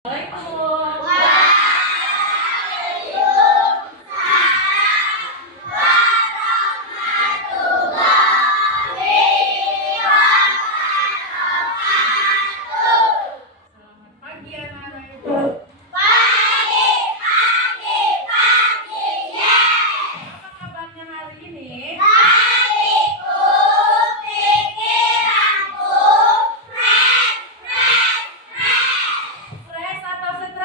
Assalamualaikum. Selamat pagi anak-anak itu. Apa kabarnya hari ini? Fresh atau stres?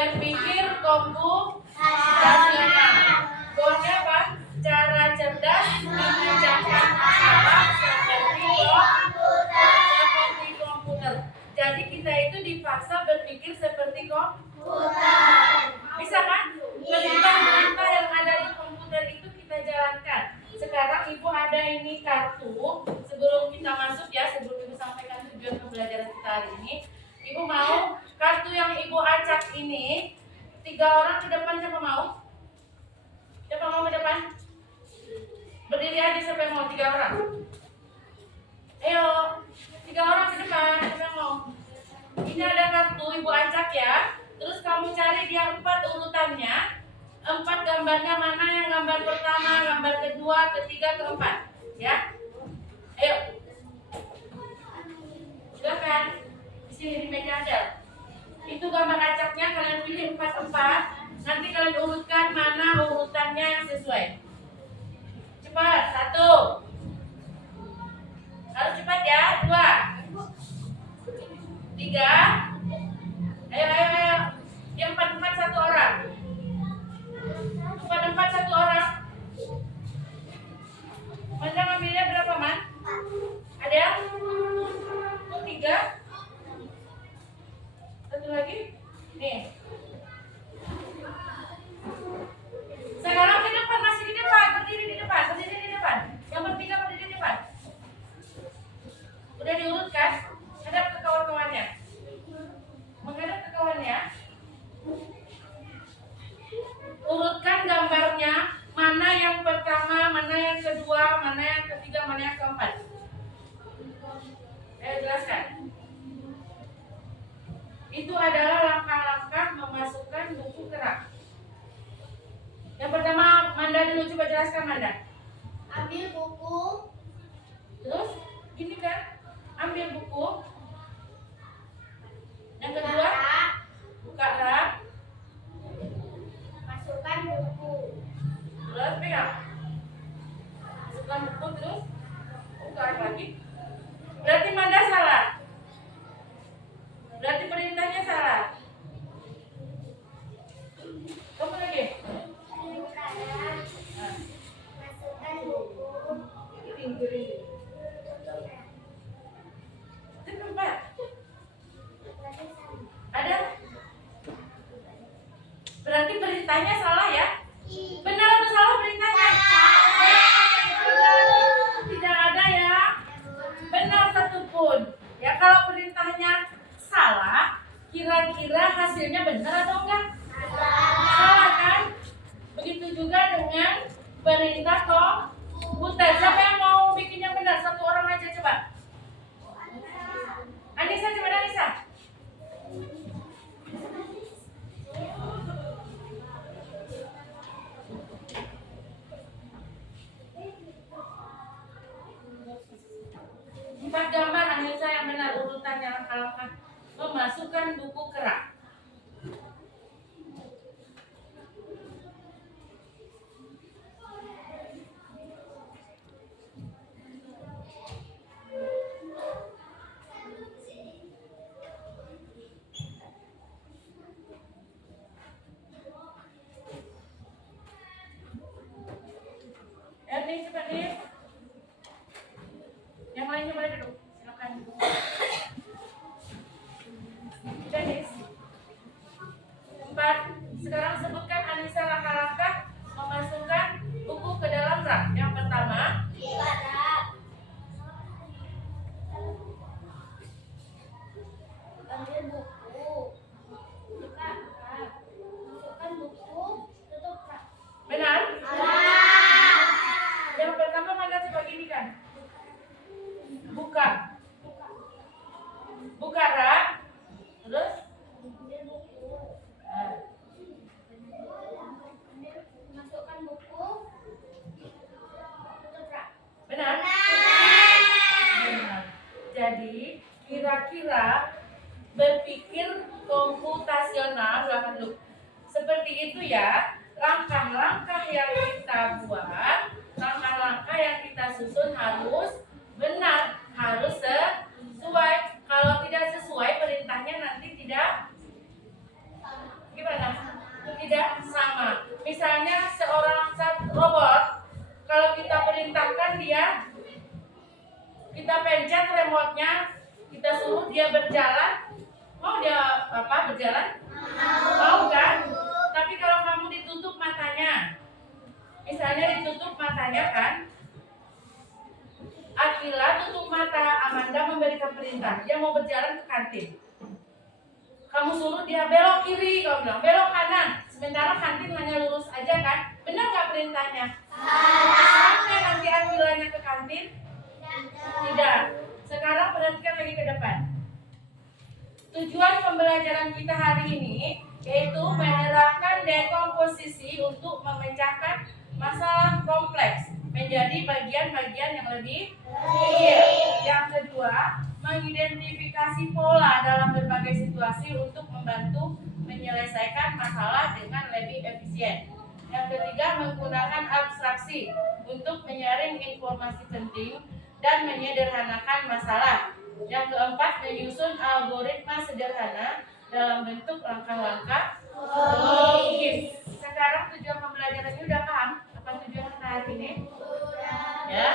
Berpikir komputasional. Goalnya apa? Cara cerdas mengerjakan masalah seperti komputer. Jadi kita itu dipaksa berpikir seperti komputer. Bisa kan? Perintah-perintah yang ada di komputer itu kita jalankan. Sekarang Ibu ada ini kartu. Sebelum kita masuk ya, sebelum Ibu sampaikan tujuan pembelajaran kita hari ini, Ibu mau kartu yang Ibu acak ini 3 orang ke depan, siapa mau? Siapa mau ke depan? Berdiri aja siapa yang mau, 3 orang. Ayo, 3 orang ke depan, siapa yang mau? Ini ada kartu Ibu acak ya. Terus kamu cari dia 4 urutannya. 4 gambarnya mana yang gambar pertama, gambar kedua, ketiga, keempat. Ya. Ayo. Silakan. Di sini di meja ada. Itu gambar acaknya, kalian pilih 4-4. Nanti kalian urutkan mana urutannya yang sesuai. Cepat, 1. Harus cepat ya, 2. 3. Ayo. Yang 4-4 1 orang. 4-4 1 orang. Manda ngambilnya berapa, Man? Ada yang? 3. 1 lagi. Nih. Sekarang di depan, masih di depan, berdiri di depan. Yang bertiga berdiri di depan. Udah diurutkan? Hadap ke kawan-kawannya. Menghadap ke kawannya. Urutkan gambarnya, mana yang pertama, mana yang kedua, mana yang ketiga, mana yang keempat. Saya jelaskan. Itu adalah langkah-langkah memasukkan buku gerak. Yang pertama, Manda dulu, coba jelaskan Manda. Ambil buku. Terus, gini kan? Ambil buku. Yang kedua, buka rak. Masukkan buku. Terus pegang. Masukkan buku terus. Buka rak lagi. Berarti Manda salah. Berarti perintahnya salah. Kamu lagi? Masukkan buku. Itu keempat. Ada? Berarti perintahnya salah ya? Benar atau salah perintahnya? Tidak ada ya? Benar satupun. Ya, kalau perintahnya salah, kira-kira hasilnya benar atau enggak? Salah kan? Begitu juga dengan perintah komputer. Siapa yang mau bikin yang benar? 1 orang aja coba. Anissa, coba Anissa. Empat gambar Anissa yang benar, urutannya langkah-langkah memasukkan buku kerak. Nih, coba nih. Yang lainnya boleh duduk. Silakan. Dennis. 4. Sekarang sebutkan Anissa langkah-langkah memasukkan buku ke dalam rak. Yang pertama, Ambil buku. Buka rak. Masukkan buku. Tutup rak. benar? Yang pertama Manda coba gini kan. Buka rak. Terus Ambil buku. Masukkan buku. Tutup rak. benar? Benar. Jadi kira-kira berpikir komputasional, belakang dulu. Seperti itu ya. Langkah-langkah yang kita buat, langkah-langkah yang kita susun harus benar, harus sesuai. Kalau tidak sesuai, perintahnya nanti tidak gimana? pencet remote-nya, kita suruh dia berjalan, mau dia berjalan? Mau kan? Tapi kalau kamu ditutup matanya, misalnya ditutup matanya kan, Akila tutup mata, Amanda memberikan perintah, dia mau berjalan ke kantin. Kamu suruh dia belok kiri, kamu bilang belok kanan. Sementara kantin hanya lurus aja kan? Benar nggak perintahnya? Sampai nanti Akilanya ke kantin? Tidak. Sekarang perhatikan lagi ke depan. Tujuan pembelajaran kita hari ini yaitu menerapkan dekomposisi untuk memecahkan masalah kompleks menjadi bagian-bagian yang lebih kecil. Yang kedua, mengidentifikasi pola dalam berbagai situasi untuk membantu menyelesaikan masalah dengan lebih efisien. Yang ketiga, menggunakan abstraksi untuk menyaring informasi penting dan menyederhanakan masalah. Yang keempat, menyusun algoritma sederhana dalam bentuk langkah-langkah logis. Sekarang tujuan pembelajarannya udah paham? Apa tujuan kita hari ini? Ya.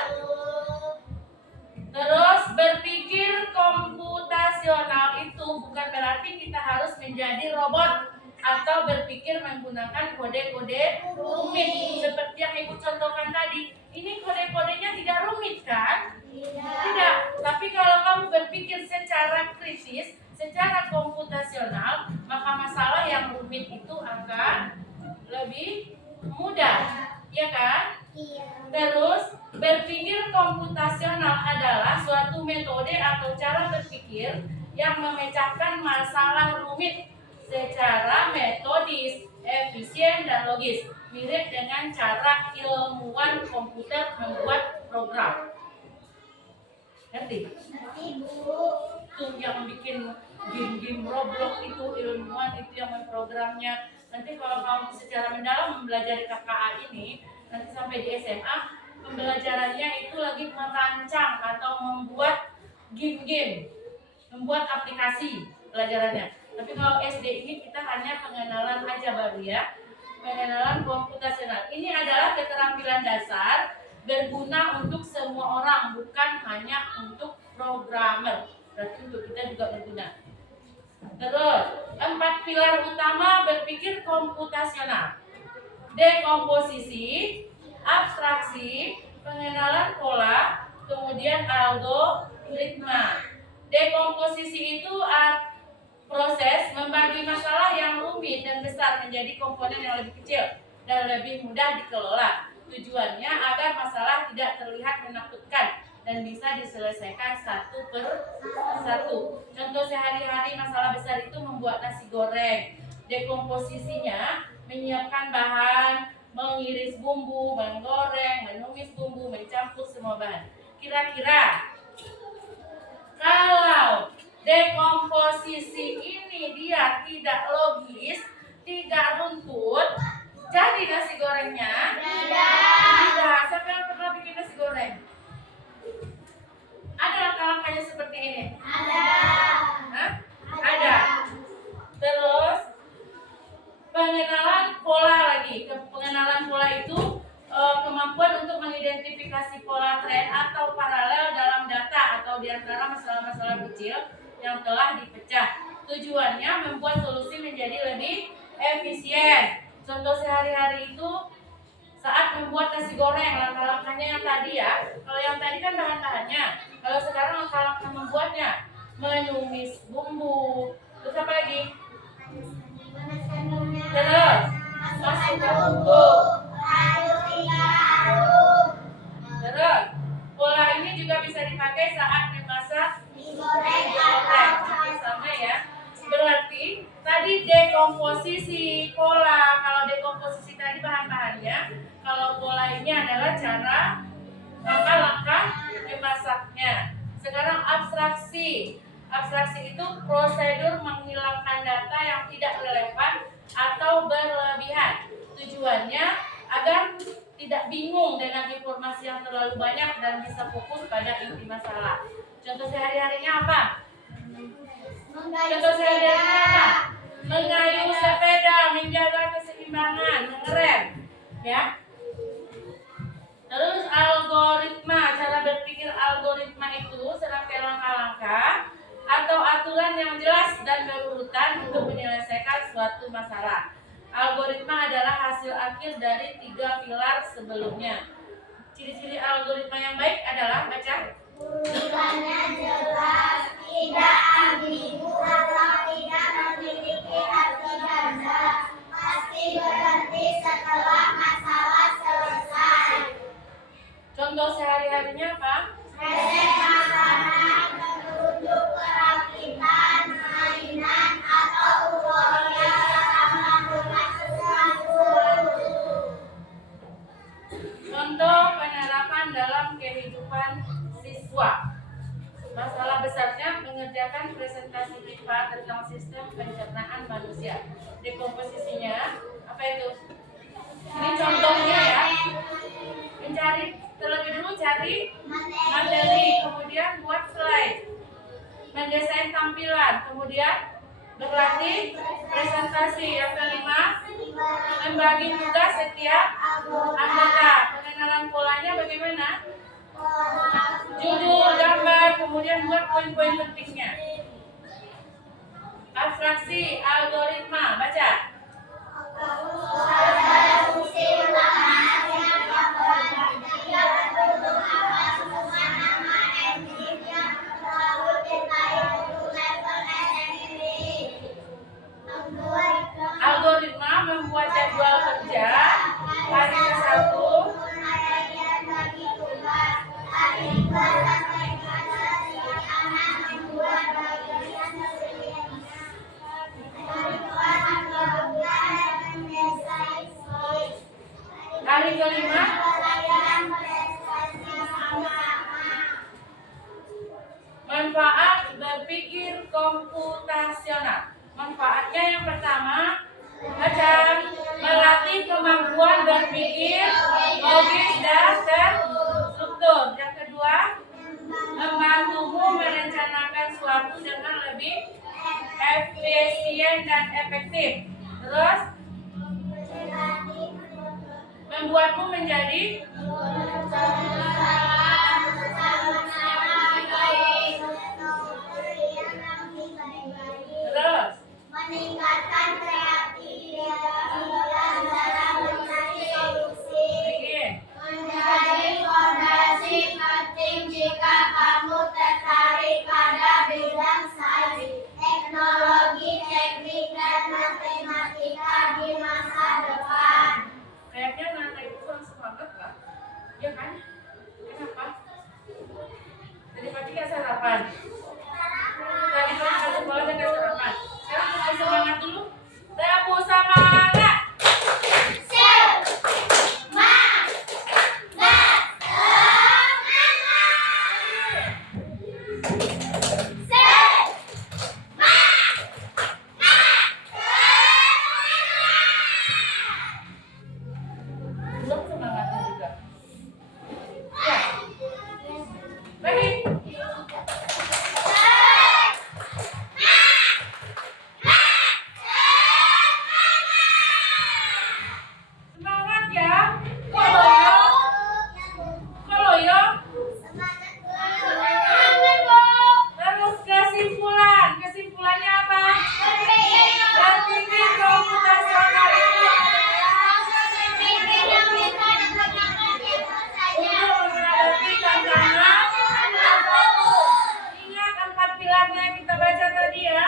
Terus berpikir komputasional itu bukan berarti kita harus menjadi robot atau berpikir menggunakan kode-kode rumit seperti yang Ibu contohkan tadi. Ini kode-kodenya tidak rumit kan? Tidak. Tapi kalau kamu berpikir secara kritis, secara komputasional, maka masalah yang rumit itu akan lebih mudah, ya kan? Terus berpikir komputasional adalah suatu metode atau cara berpikir yang memecahkan masalah rumit secara metodis, efisien dan logis, mirip dengan cara ilmuwan komputer membuat program. Ngerti? Tuh yang bikin game-game Roblox itu ilmuwan itu yang memprogramnya. Nanti kalau kamu secara mendalam mempelajari KKA ini, nanti sampai di SMA pembelajarannya itu lagi merancang atau membuat game-game, membuat aplikasi pelajarannya. Tapi kalau SD ini kita hanya pengenalan aja baru ya, pengenalan komputasional. Ini adalah keterampilan dasar berguna untuk semua orang, bukan hanya untuk programmer. Berarti untuk kita juga berguna. Terus, 4 pilar utama berpikir komputasional: dekomposisi, abstraksi, pengenalan pola, kemudian algoritma. Dekomposisi itu proses membagi masalah yang rumit dan besar menjadi komponen yang lebih kecil dan lebih mudah dikelola. Tujuannya agar masalah tidak terlihat menakutkan dan bisa diselesaikan satu per satu. Contoh sehari-hari masalah besar itu membuat nasi goreng. Dekomposisinya menyiapkan bahan, mengiris bumbu, menggoreng, menumis bumbu, mencampur semua bahan. Kira-kira kalau dekomposisi ini dia tidak logis, tidak runtut, jadi nasi gorengnya tidak. Siapa yang pernah bikin nasi goreng? Ada langkah-langkahnya seperti ini? Ada. Terus pengenalan pola lagi. Pengenalan pola itu kemampuan untuk mengidentifikasi pola tren atau paralel dalam data atau di antara masalah-masalah kecil yang telah dipecah. Tujuannya membuat solusi menjadi lebih efisien. Contoh sehari-hari itu saat membuat nasi goreng, langkah-langkahnya yang tadi ya. Kalau yang tadi kan bahan-bahannya. Kalau sekarang langkah-langkah membuatnya: menumis bumbu. Terus apa lagi? Terus masukkan bumbu. Terus pola ini juga bisa dipakai saat memasak goreng. Sama ya. Berarti tadi dekomposisi pola. Kalau dekomposisi tadi bahan-bahannya, kalau pola ini adalah cara langkah-langkah memasaknya. Sekarang abstraksi. Abstraksi itu prosedur menghilangkan data yang tidak relevan atau berlebihan. Tujuannya agar tidak bingung dengan informasi yang terlalu banyak dan bisa fokus pada inti masalah. Contoh sehari-harinya apa? Contoh sehari-harinya apa? Mengayuh sepeda, menjaga keseimbangan, mengerem, ya. Terus algoritma, cara berpikir algoritma itu aturan yang jelas dan berurutan untuk menyelesaikan suatu masalah. Algoritma adalah hasil akhir dari 3 pilar sebelumnya. Ciri-ciri algoritma yang baik adalah, baca. Urutannya jelas, tidak ambigu atau tidak memiliki arti ganda. Pasti berhenti setelah masalah selesai. Contoh sehari-harinya apa? Resep makanan, petunjuk perakitan, mainan, atau tutorial cara melakukan sesuatu. Contoh penerapan dalam kehidupan siswa. Masalah besarnya mengerjakan presentasi MIPA tentang sistem pencernaan manusia. Dekomposisinya apa itu? Ini contohnya ya. Mencari terlebih dulu cari materi, kemudian buat slide, mendesain tampilan, kemudian berlatih presentasi. Yang kelima, membagi tugas setiap anggota. Pengenalan polanya bagaimana? Judul, gambar, kemudian buat poin-poin pentingnya. Abstraksi algoritma, baca. Fungsi utamanya berbeda untuk apa semua nama enzimnya lalu ditarik untuk level enzim. Algoritma membuat jadwal kerja hari ke-1 Penarian bagi tugas hari 2 sampai 4 anak membuat bagian sendiri. Hari 4 pembagian mendesain slide. hari kelima Pelajaran prestasi sama-sama. manfaat berpikir komputasional. Manfaatnya yang pertama, baca, melatih kemampuan berpikir logis dan terstruktur. Yang kedua, membantumu merencanakan suatu dengan lebih efisien dan efektif. Terus, membuatmu menjadi terus meningkatkan kreativitas dalam mencari solusi. begin. Menjadi fondasi penting jika kamu tertarik pada bidang sains, teknologi, teknik, dan matematika di masa depan. Kayaknya Nana itu kurang semangat lah, ya kan? Kenapa? Tadi pagi nggak sarapan. Tadi pagi ke sekolah dan nggak sarapan. Sekarang kita semangat dulu. Tepuk semangat. Belum semangatnya juga. Ya. Lagi. Semangat ya. Kalau ya. Terus kesimpulan. Kesimpulannya apa? Berpikir komputasional itu untuk menghadapi tantangan. Ingat 4 pilarnya yang kita baca tadi ya.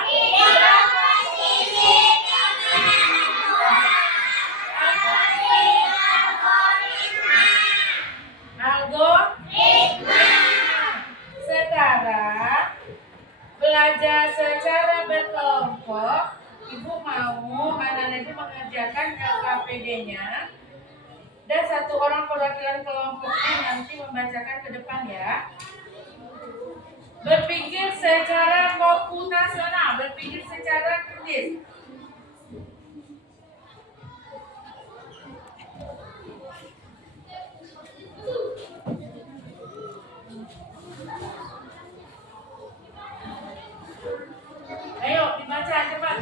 Sekarang belajar secara berkelompok. Ibu mau anak-anak itu mengerjakan LKPD-nya dan 1 orang perwakilan kelompoknya nanti membacakan ke depan ya. Berpikir secara komputasional, berpikir secara kritis. Ayo dibaca cepat.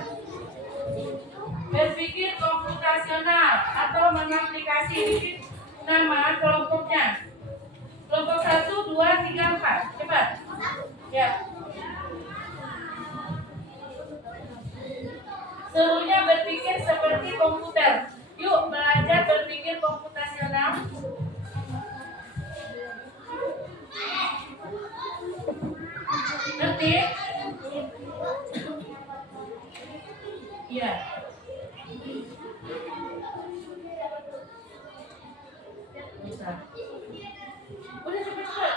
Berpikir komputasional atau mengaplikasi. Ini nama kelompoknya. Kelompok 1, 2, 3, 4. Cepat. Ya. Serunya berpikir seperti komputer. Yuk belajar berpikir komputasional. Ngerti? Iya. Bisa. Udah cepet-cepet.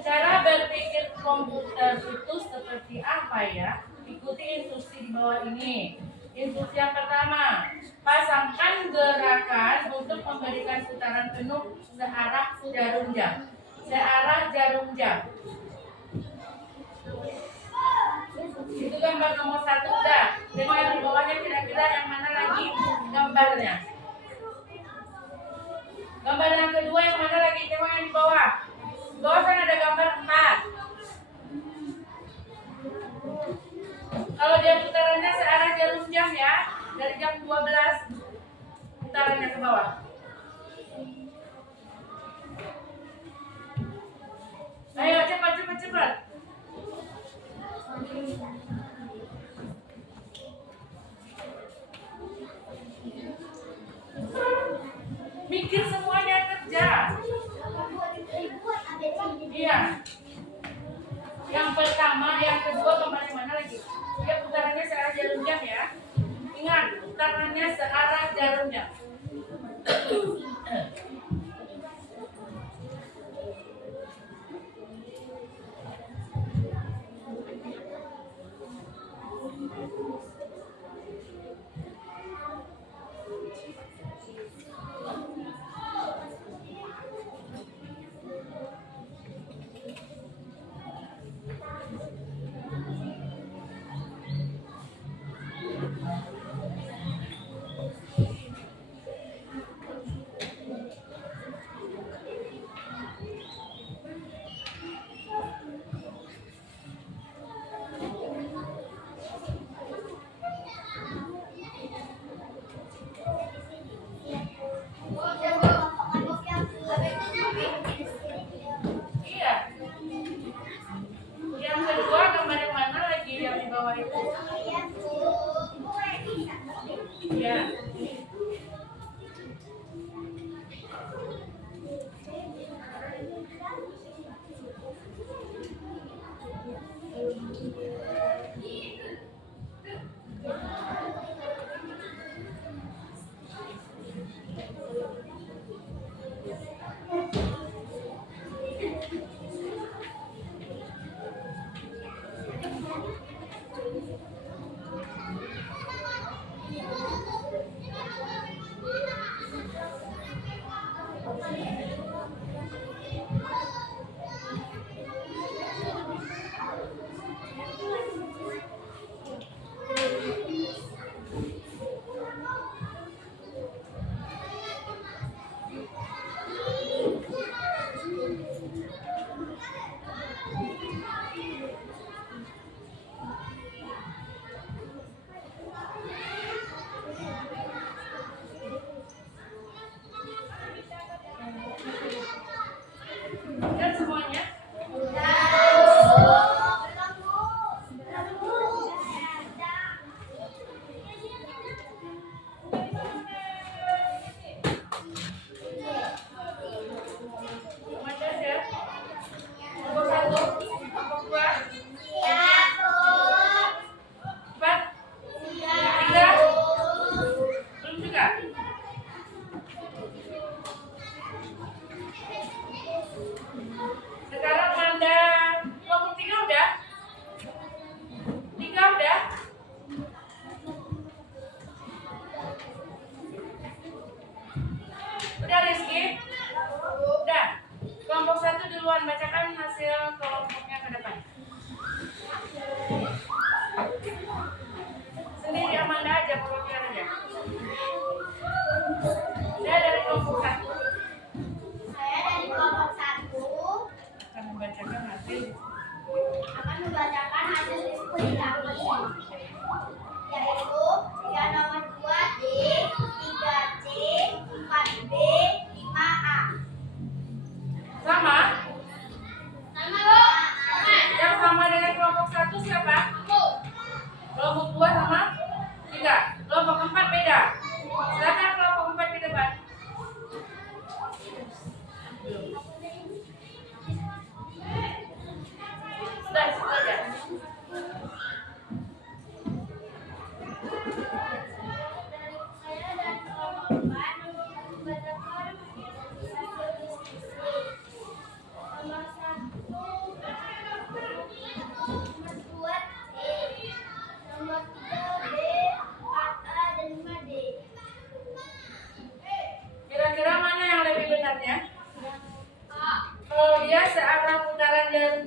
Cara berpikir komputer itu seperti apa ya? Ikuti instruksi di bawah ini. Instruksi yang pertama, pasangkan gerakan untuk memberikan putaran penuh searah jarum jam. Searah jarum jam. Itu gambar nomor 1 udah. Tengok yang di bawahnya kira-kira yang mana lagi gambarnya. Gambar yang kedua yang mana lagi? Tengok yang di bawah. Di bawah kan ada gambar 4. Kalau dia putarannya searah jarum jam ya, dari jam 12 putarannya ke bawah. Ayo cepat. Mikir semuanya kerja. Iya. Yang pertama, yang kedua gambar yang mana lagi? Ya putarannya searah jarum jam ya. Ingat, putarannya searah jarum jam. Iya. Yang kedua gambar yang mana lagi yang di bawah itu? Iya. Dan semuanya semuanya ya. Nomor 1, nomor 2, 4, 3, belum juga. Sekarang Manda kelompok 3 udah? 3 udah? Udah Rizky? Udah. Kelompok 1 duluan, bacakan hasil kelompoknya ke depan. Sendiri Amanda aja, perwakilan aja. Saya dari kelompok 1 akan membacakan hasil diskusi kami, yaitu yang nomor 2D, 3C, 4B, 5A. sama.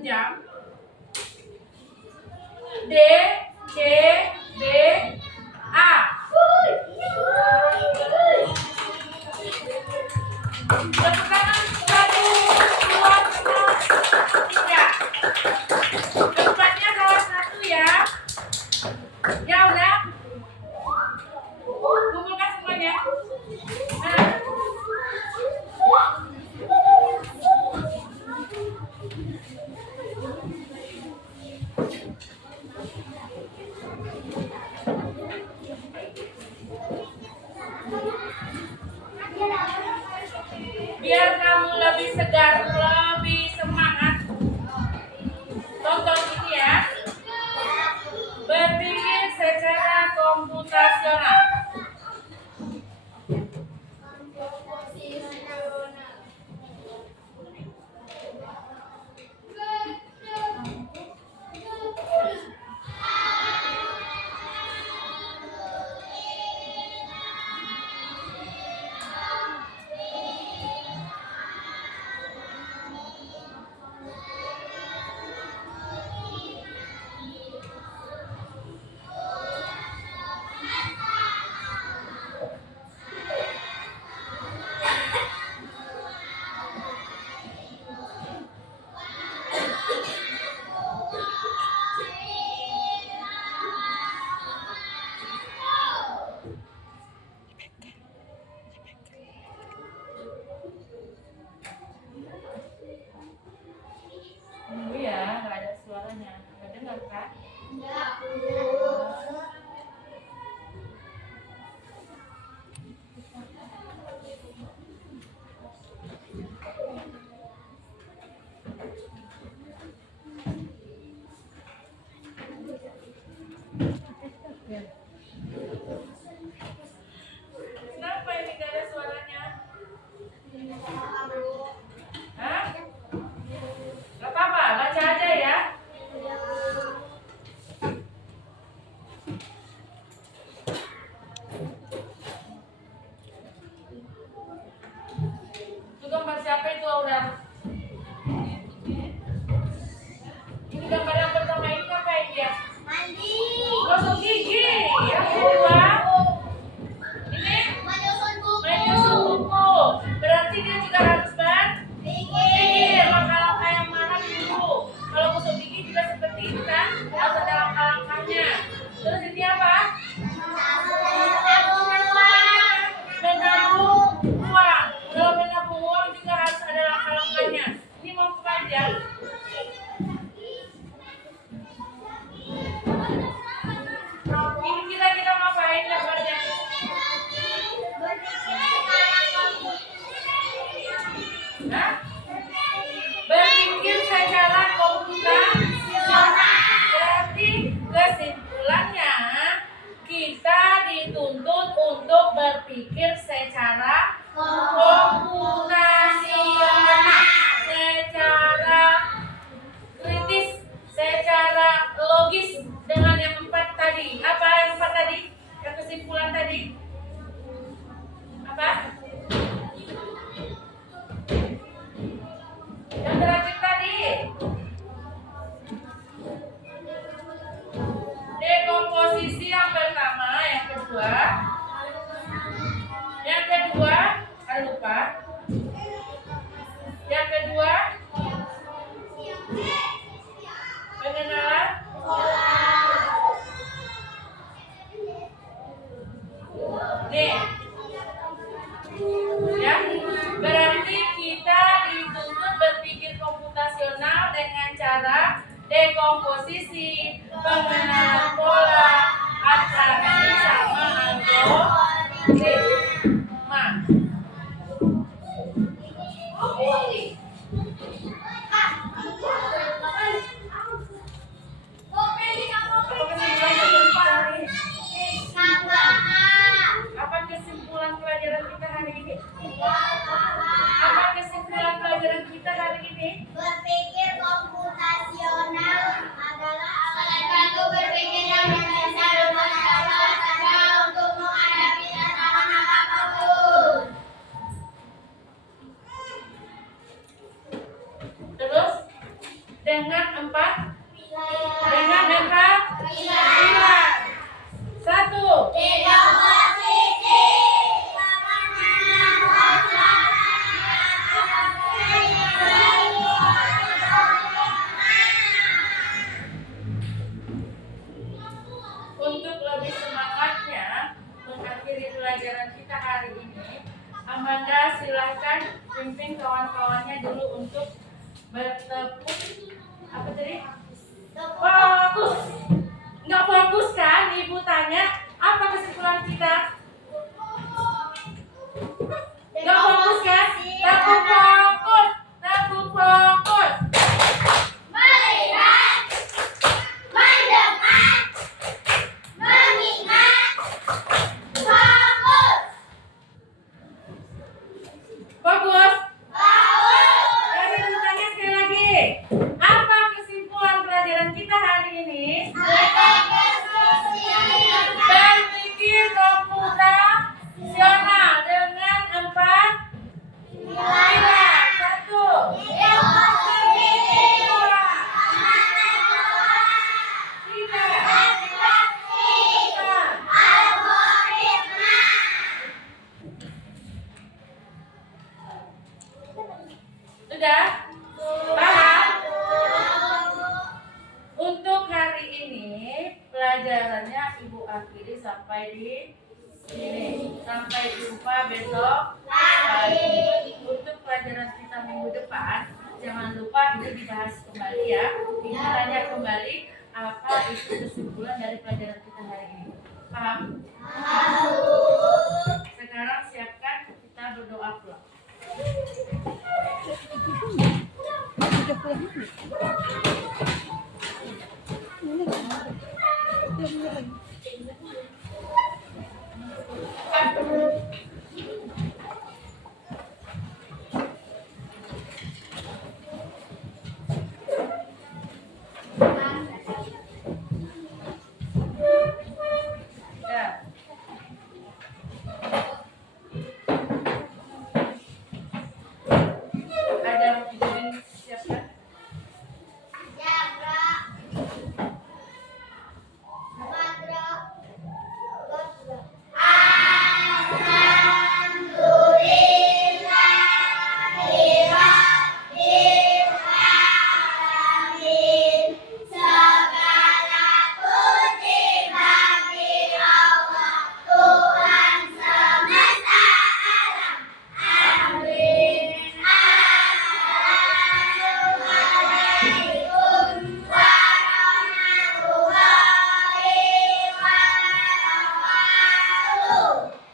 jam. D, C, B, A. Tepuk tangan. 1, 2, 3. Depannya salah satu ya. Ya udah. Kumpulkan semuanya. Nah. Biar kamu lebih segar, lebih semangat, tonton ini ya. Berpikir secara komputasional. Tunggu ya, nggak ada suaranya. Nggak dengar kan? Kenapa ini nggak ada suaranya? Hah? Gak apa-apa, baca aja ya. Itu gambar siapa itu, Aura? Ini gambar yang pertama ini ngapain dia? Mandi. Gosok gigi. Yang kedua, ini Menyusun buku. menyusun buku. Berarti dia juga harus berpikir langkah-langkah yang mana dulu. Kalau gosok gigi juga seperti itu kan, harus ada langkah-langkahnya. Terus ini apa? Menabung uang. Kalau menabung uang juga harus ada langkah-langkahnya. Ini mau kemana ya? Ini kita ngapain gambarnya? Hah? Berpikir secara komputasional. Berarti kesimpulannya kita dituntut untuk berpikir secara komputasional, secara kritis, secara logis dengan yang 4 tadi. Apa yang 4 tadi? Yang kesimpulan tadi? Apa? Yang terakhir tadi. Dekomposisi yang pertama, yang kedua. Yang kedua, ada lupa. Yang kedua, pengenalan. Nih. Ya, berarti kita dituntut berpikir komputasional dengan cara dekomposisi, pengenalan pola, atraksi sama algoritma. Apa kesimpulan pelajaran kita hari ini? Apa kesimpulan pelajaran kita hari ini? Berpikir komputasional adalah alat bantu berpikir yang bisa untuk menghadapi tantangan dengan 4 dengan 4 pilar. 1. Untuk lebih semangatnya mengakhiri pelajaran kita hari ini, Amanda silahkan pimpin kawan-kawannya dulu untuk bertepuk. Apa tadi? Fokus. Nggak fokus kan? Ibu tanya, apa kesimpulan kita? Nggak fokus kan? Tepuk fokus. Tepuk fokus. Melihat, mendengar, mengingat, fokus. Fokus. Fokus. Lagi bertanya sekali lagi. Apa kesimpulan pelajaran kita hari ini? Berpikir komputasional dengan 4 pilar. 1. 2, 3, 4. Sudah? Paham? Untuk hari ini pelajarannya Ibu akhiri sampai di sini. Sampai jumpa besok pagi. Untuk pelajaran kita minggu depan, jangan lupa ini dibahas kembali ya. Ditanya kembali apa itu kesimpulan dari pelajaran kita hari ini. Paham? Sekarang siapkan kita berdoa pulang. Ya. Ada yang siapkan?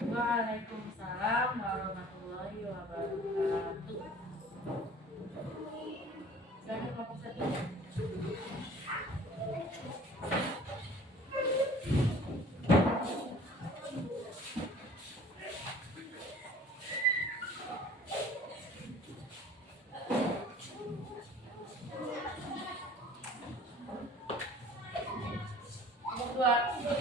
Waalaikumsalam warahmatullahi wabarakatuh. Jangan kelompok satu. Kelompok 2.